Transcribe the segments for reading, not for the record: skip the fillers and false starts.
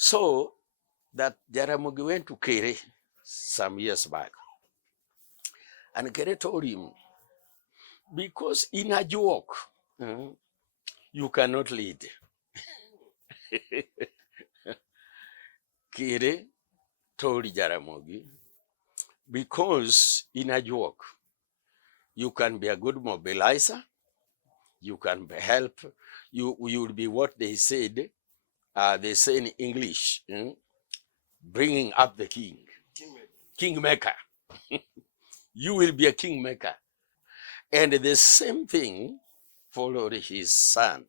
So that Jaramogi went to Kere some years back. And Kere told him, because in a joke, you cannot lead. Kere told Jaramogi, because in a joke, you can be a good mobilizer, you can help, you will be what they say in English, bringing up the king. Kingmaker. You will be a kingmaker. And the same thing followed his son.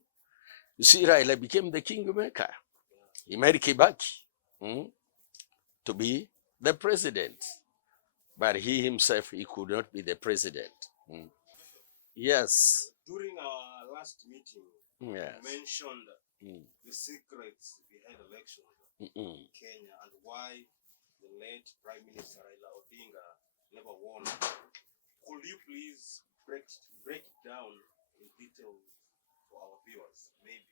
You see, Raila became the kingmaker. He married Kibaki to be the president. But he himself, he could not be the president. Yes. During our last meeting, yes. you mentioned the secrets behind elections in Kenya and why the late Prime Minister Raila Odinga never won. Could you please break it down in detail for our viewers, maybe?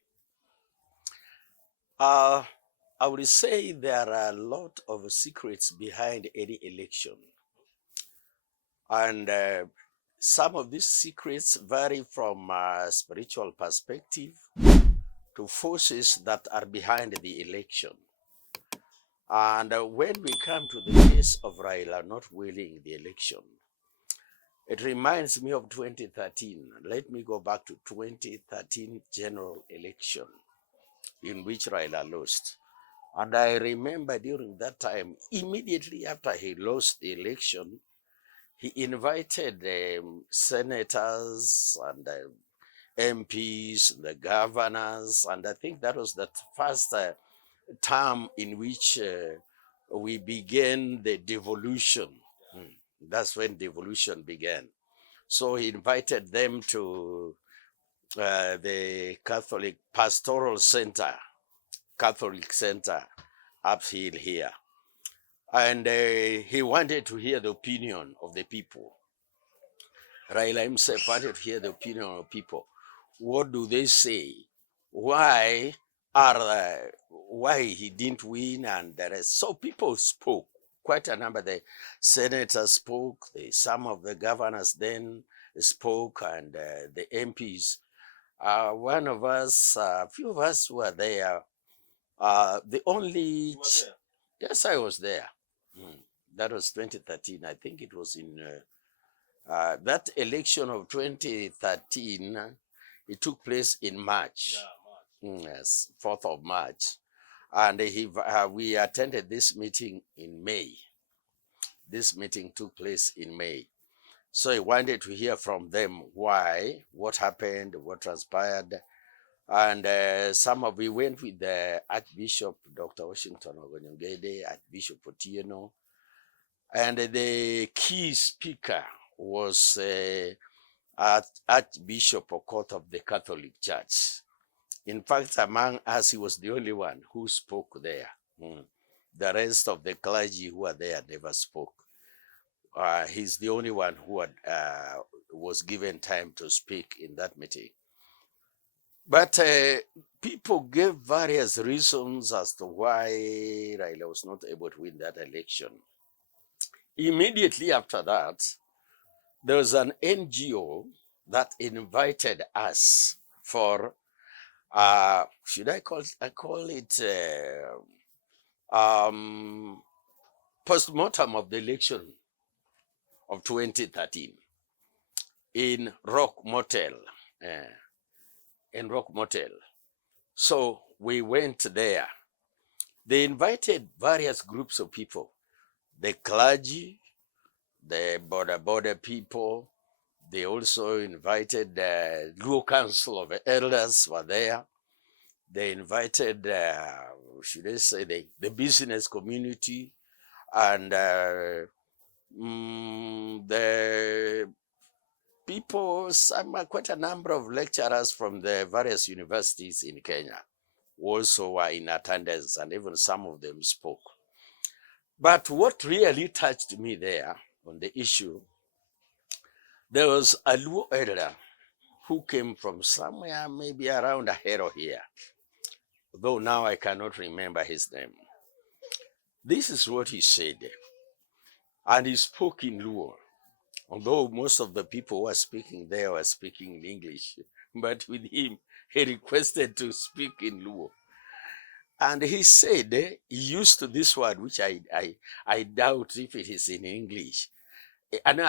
I would say there are a lot of secrets behind any election. And some of these secrets vary from a spiritual perspective to forces that are behind the election. And when we come to the case of Raila not winning the election, it reminds me of 2013. Let me go back to 2013 general election in which Raila lost. And I remember during that time, immediately after he lost the election, he invited senators and MPs, the governors, and I think that was the first term in which we began the devolution. That's when devolution began. So he invited them to the Catholic Pastoral Center, Catholic Center, uphill here. And he wanted to hear the opinion of the people. Raila himself wanted to hear the opinion of people. What do they say? Why he didn't win and the rest? So people spoke. Quite a number. The senators spoke. Some of the governors then spoke, and the MPs. One of us, a few of us were there. The only yes, I was there. That was 2013. I think it was in that election of 2013. It took place in March. Yeah, March. Yes, 4th of March. And we attended this meeting in May. This meeting took place in May. So he wanted to hear from them why, what happened, what transpired. And we went with the Archbishop, Dr. Washington Ogonyongede, Archbishop Otieno. And the key speaker was Archbishop Okoth of the Catholic Church. In fact, among us, he was the only one who spoke there. The rest of the clergy who were there never spoke. He's the only one who was given time to speak in that meeting. But people gave various reasons as to why Raila was not able to win that election. Immediately after that, there was an NGO that invited us for, should I call it post-mortem of the election of 2013 in Rock Motel. In Rock Motel. So we went there. They invited various groups of people, the clergy, the border people. They also invited the Luo Council of Elders were there. They invited, should I say, the business community and the people, quite a number of lecturers from the various universities in Kenya also were in attendance, and even some of them spoke. But what really touched me there on the issue, there was a Luo elder who came from somewhere, maybe around Ahero here. though now I cannot remember his name. This is what he said. And he spoke in Luo, although most of the people who were speaking there were speaking in English. But with him, he requested to speak in Luo. And he said, he used this word, which I doubt if it is in English. And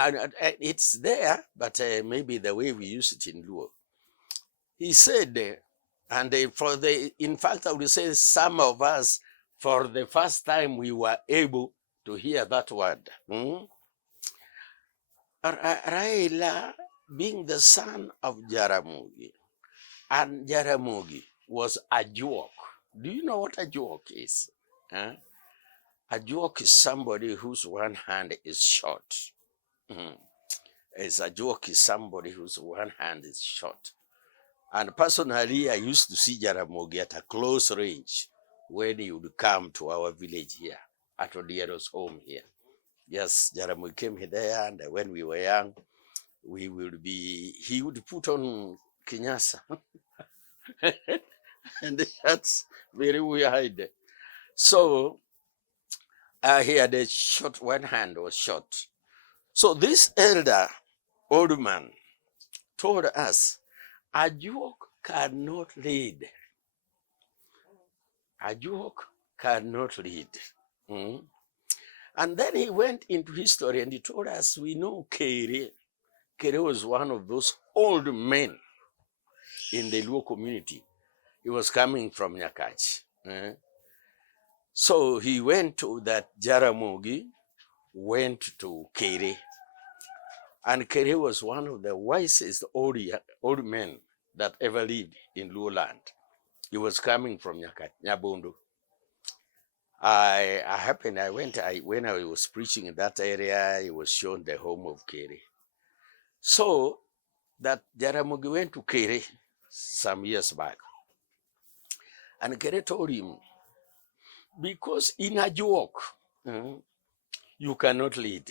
it's there, but maybe the way we use it in Luo. He said, and in fact, I would say some of us, for the first time, we were able to hear that word. Raila, being the son of Jaramogi, and Jaramogi was a joke. Do you know what a joke is? Huh? A joke is somebody whose one hand is short. As a joke is somebody whose one hand is short. And personally, I used to see Jaramogi at a close range when he would come to our village here, at Odiero's home here. Yes, Jaramogi came there, and when we were young, he would put on kinyasa. And that's very weird. So he had a short, one hand was short. So this old man, told us, a joke cannot lead. A joke cannot lead. And then he went into history and he told us, we know Kere. Kere was one of those old men in the Luo community. He was coming from Nyakach. So he went to that Jaramogi, went to Kere. And Kere was one of the wisest old men that ever lived in Luo land. He was coming from Nyabondo. When I was preaching in that area, he was shown the home of Kere. So that Jaramogi went to Kere some years back. And Kere told him, because in a joke, you cannot lead.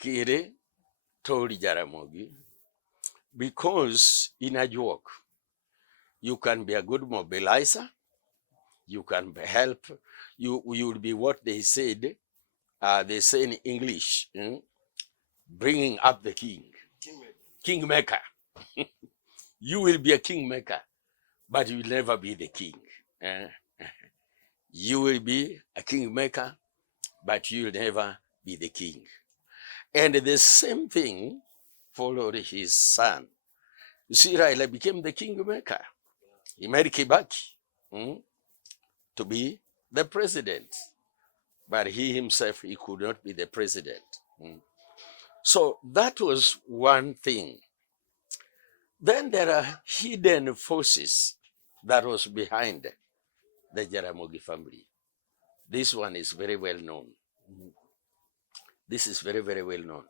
Kere told Jaramogi, because in a joke, you can be a good mobilizer, you can help, you will be what they said, they say in English, bringing up the king. Kingmaker. You will be a kingmaker, but you will never be the king. You will be a kingmaker, but you will never be the king. And the same thing followed his son. You see, Raila became the kingmaker. He made Kibaki to be the president. But he himself, he could not be the president. So that was one thing. Then there are hidden forces that was behind the Jaramogi family. This one is very well known. This is very, very well known.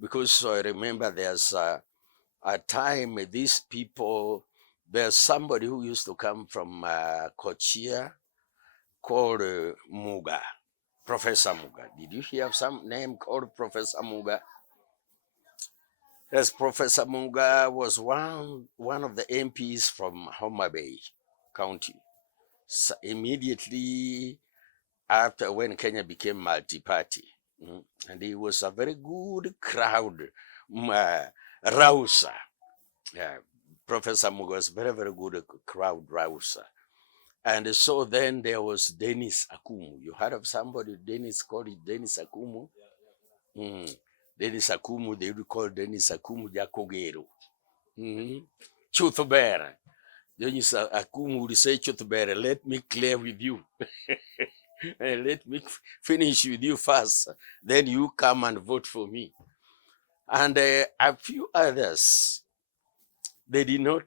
Because I remember there's a time these people, there's somebody who used to come from Kochia called Muga, Professor Muga. Did you hear of some name called Professor Muga? Yes, Professor Muga was one of the MPs from Homa Bay County. So immediately after when Kenya became multi-party, and he was a very good crowd rouser. Professor Muga was very, very good crowd rouser. And so then there was Dennis Akumu. You heard of somebody, called Dennis Akumu? Dennis Akumu, they would call Dennis Akumu Jakogero. Truth bearer. Dennis Akumu would say, Truth bearer, let me clear with you. Let me finish with you first. Then you come and vote for me. And a few others, they did not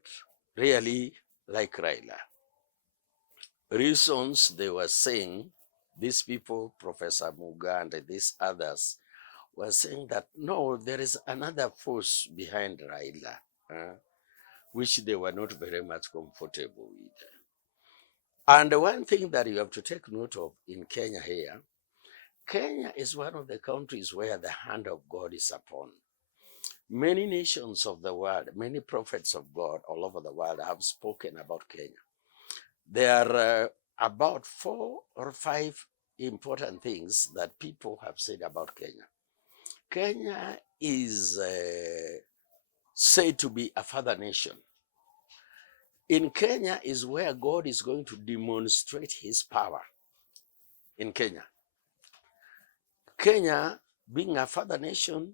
really like Raila. Reasons they were saying, these people, Professor Muga and these others, were saying that no, there is another force behind Raila, which they were not very much comfortable with. And one thing that you have to take note of in Kenya here, Kenya is one of the countries where the hand of God is upon. Many nations of the world, many prophets of God all over the world have spoken about Kenya. There are about 4 or 5 important things that people have said about Kenya. Kenya is said to be a father nation. In Kenya is where God is going to demonstrate his power. In Kenya. Kenya, being a father nation,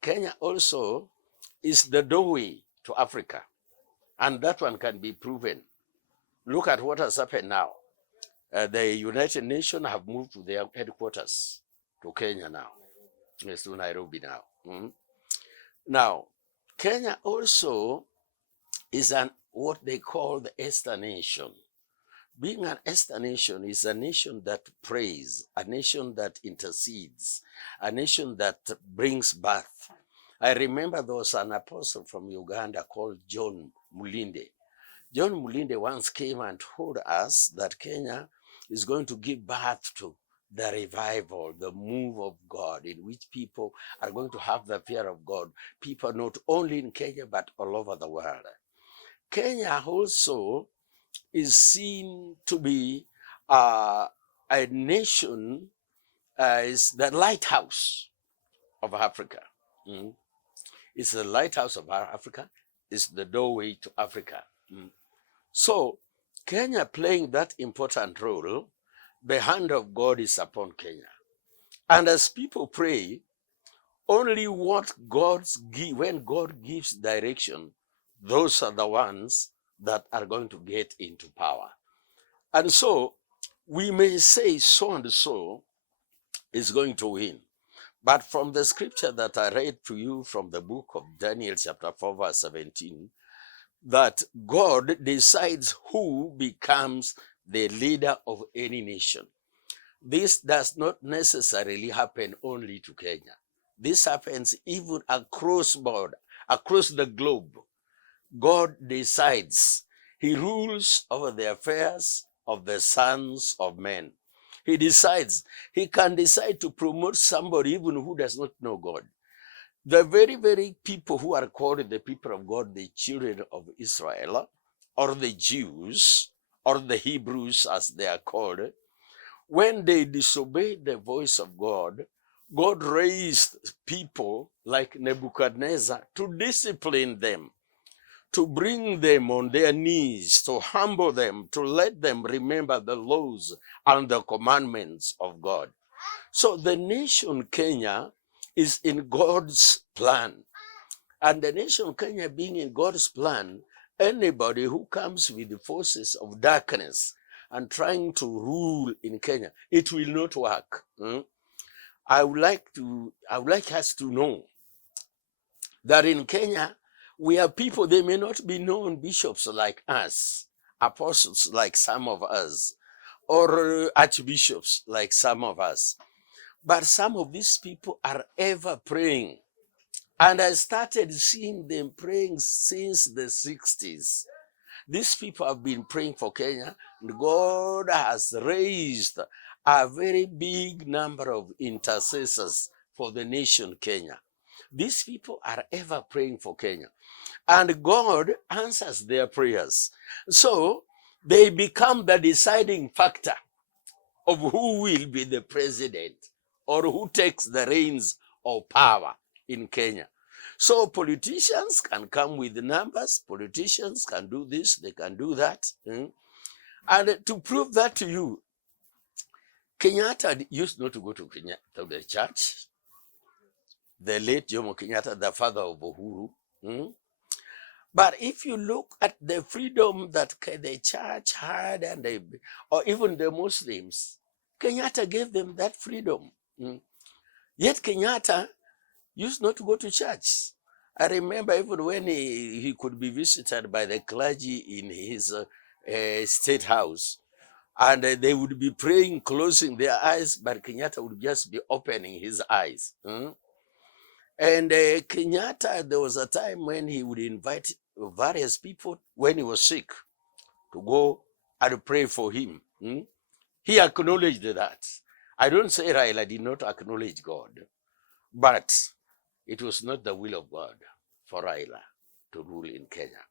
Kenya also is the doorway to Africa. And that one can be proven. Look at what has happened now. The United Nations have moved to their headquarters to Kenya now. Yes, to Nairobi now. Now, Kenya also is what they call the Esther nation. Being an Esther nation is a nation that prays, a nation that intercedes, a nation that brings birth. I remember there was an apostle from Uganda called John Mulinde. John Mulinde once came and told us that Kenya is going to give birth to the revival, the move of God, in which people are going to have the fear of God. People not only in Kenya, but all over the world. Kenya also is seen to be a nation, is the lighthouse of Africa. It's the lighthouse of Africa. It's the doorway to Africa. So Kenya playing that important role, the hand of God is upon Kenya. And as people pray, only what when God gives direction, those are the ones that are going to get into power. And so we may say so and so is going to win. But from the scripture that I read to you from the book of Daniel chapter 4 verse 17, that God decides who becomes the leader of any nation. This does not necessarily happen only to Kenya. This happens even across the globe. God decides. He rules over the affairs of the sons of men. He decides. He can decide to promote somebody even who does not know God. The very, very people who are called the people of God, the children of Israel, or the Jews, or the Hebrews as they are called, when they disobeyed the voice of God, God raised people like Nebuchadnezzar to discipline them, to bring them on their knees, to humble them, to let them remember the laws and the commandments of God. So the nation Kenya is in God's plan. And the nation Kenya being in God's plan, anybody who comes with the forces of darkness and trying to rule in Kenya, it will not work. I would like us to know that in Kenya, we have people, they may not be known bishops like us, apostles like some of us, or archbishops like some of us. But some of these people are ever praying. And I started seeing them praying since the 60s. These people have been praying for Kenya, and God has raised a very big number of intercessors for the nation Kenya. These people are ever praying for Kenya. And God answers their prayers. So they become the deciding factor of who will be the president or who takes the reins of power in Kenya. So politicians can come with numbers. Politicians can do this, they can do that. And to prove that to you, Kenyatta used not to go to the church. The late Jomo Kenyatta, the father of Uhuru. But if you look at the freedom that the church had, or even the Muslims, Kenyatta gave them that freedom. Yet Kenyatta used not to go to church. I remember even when he could be visited by the clergy in his state house, and they would be praying, closing their eyes, but Kenyatta would just be opening his eyes. And Kenyatta, there was a time when he would invite various people when he was sick to go and pray for him. He acknowledged that. I don't say Raila did not acknowledge God, but it was not the will of God for Raila to rule in Kenya.